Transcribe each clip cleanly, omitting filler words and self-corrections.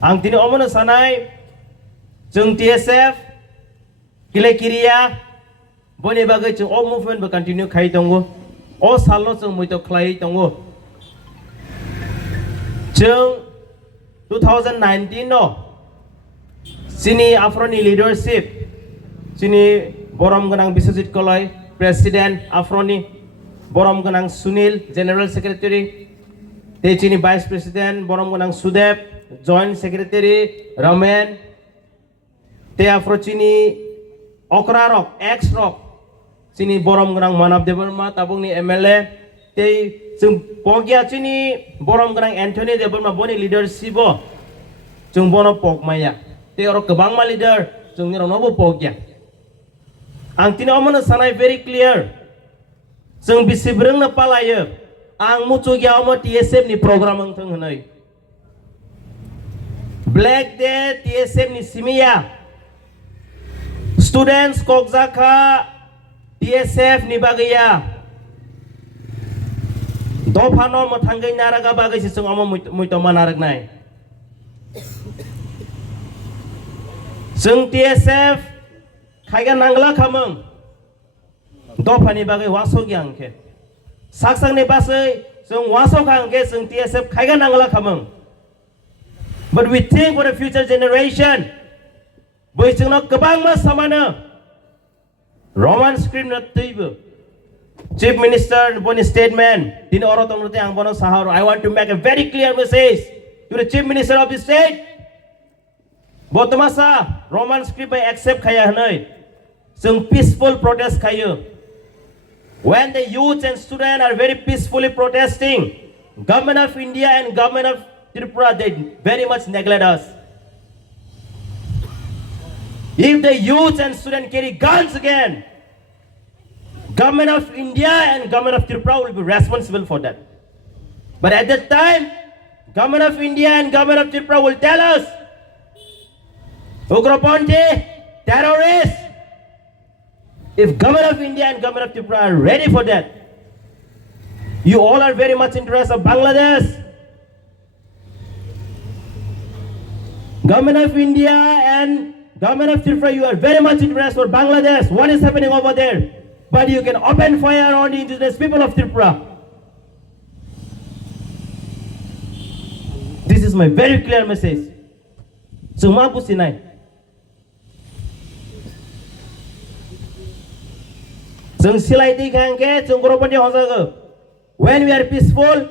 Ang tini omon sanai jeng TSF kile kiria boni bagai jeng all movement be continue khai tongo all salno jeng muito khlai tongo jeng 2019 no sini Afroni leadership sini borom ganang Biswajit Kolai President Afroni borom ganang Sunil General Secretary te sini Vice President borom ganang Sudep Joint Secretary Ramen te Afro sini Okrarok X-Rock sini borom ganang Manab Debarma tabung ni MLA te jeng pogya sini borom ganang Anthony Debarma boni leadership bo jeng bono pogmaya te oro kebang ma leader jeng ni ronobo pogya ang tini omon sanai very clear jeng bisibreng na palaye ang mucu gya omo TSF ni program ang teng hanai Black Day TSF ni simia students kok Sakha TSF ni bagaya dofano mo thangai naraga bagay sisung omo muito manarag nai jeng TSF khaiga nangla khamang dofani bagay wasog yangke saksang ni basai jeng wasog hangke jeng TSF khaiga nangla khamang but we think for the future generation boy jeng no kebang ma samana Roman script na tiba Chief Minister boni statement din oro tong ang bono saharo I want to make a very clear message to the Chief Minister of the state Botomasa Roman script by accept kaya hanai some peaceful protest kaya when the youth and students are very peacefully protesting government of India and government of Tripura they very much neglect us if the youth and students carry guns again government of India and government of Tripura will be responsible for that but at that time government of India and government of Tripura will tell us Ugroponte terrorists if government of India and government of Tripura are ready for that you all are very much interested of Bangladesh government of India and government of Tripura you are very much interested for Bangladesh what is happening over there but you can open fire on the indigenous people of Tripura this is my very clear message suma pusinai jeng silai di kangke jeng goropan di hosaga when we are peaceful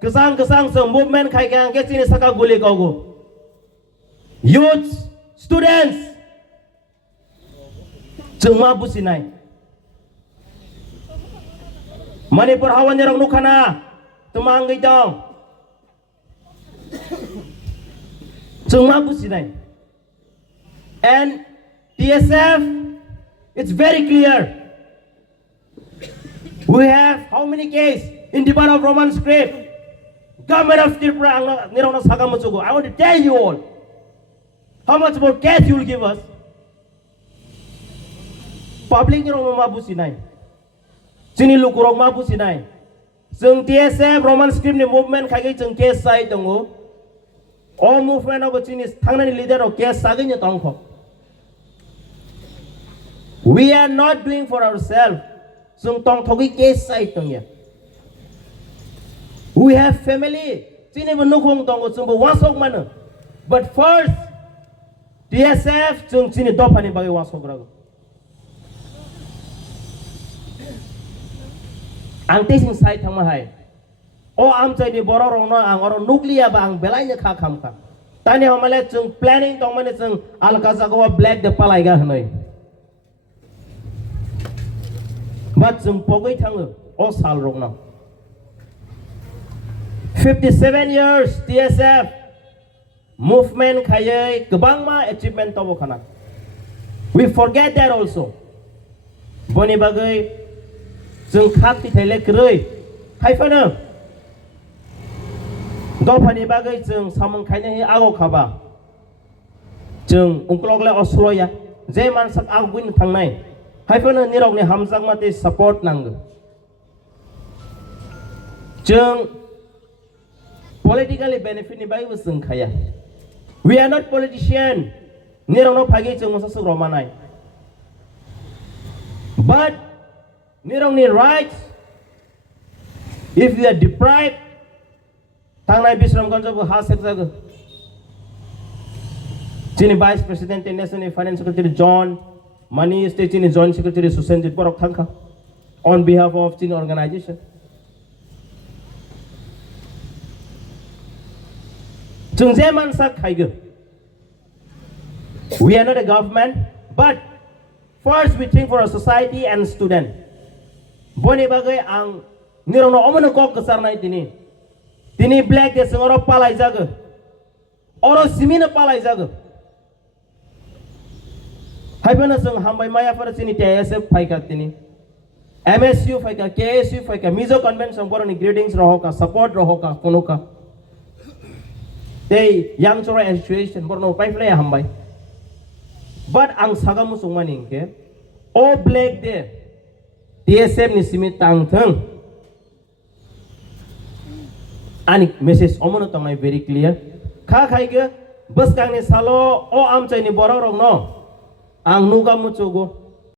kesang jeng movement kai kangke sini Sakha Guli kaugo youth students jeng mabu sinai Manipur hawan nyerang nukana temang gitong jeng mabu sinai and TSF it's very clear we have how many cases in the bar of Roman script government of Tripura nirona Sakha musugo I want to tell you all how much more cash you will give us public nirona mabu sinai sini lukurok mabu sinai jeng TSF Roman script ni movement khagai jeng case sai tongo all movement of sini thangnani leader of case sagai nya tongkho we are not doing for ourselves jeng tong thogi case sai tongya we have family sini benukong tongo jeng wasok mana but first TSF jeng sini dopani bagai wasok rago ang tesing site thang mahai o am chai di boro rong no ang oro nuclear ba ang belai nya kha kham kha tani hamale jeng planning tong mane jeng alkaza go black de palai ga hanoi but jeng pogoi thang o sal rong no 57 years TSF movement khayai kebang ma achievement tobo khana we forget that also boni bagai jeng khak ti thaile kroi haifana dofani bagai jeng samang khaine ago khaba jeng ungklok le osloya je mansak agwin thangnai haifana nirok ni hamjak mate support nang jeng politically benefit ni bai wasung khaya We are not politicians. Nirong no pagi chung sa romanai. But nirong ni rights. If we are deprived, tangnai bisram konjo bu hasek jaga. Chini Vice President National Finance Secretary John, Money State Chini Joint Secretary Susanjit Borok Thangka, on behalf of Chini organization. Chungzeman sak khaigu. We are not a government, but first we think for a society and student. Boni bagai ang nirono omano kok kesar nai tini. Tini black de sengoro palai jaga. Oro simina palai jaga. Haibana seng hambai maya pada sini TSF faika tini. MSU faika, KSU faika, Mizo Convention boroni greetings rohoka, support rohoka, konoka. They young chora association borno paifle hambai. But ang sagamu sungmaning ke, o black de TSF ni simit tang thang. Ani message omono tangai very clear. Kha khai ke bus kang ni salo o am chai ni borok rong no. Ang nuga mucugo.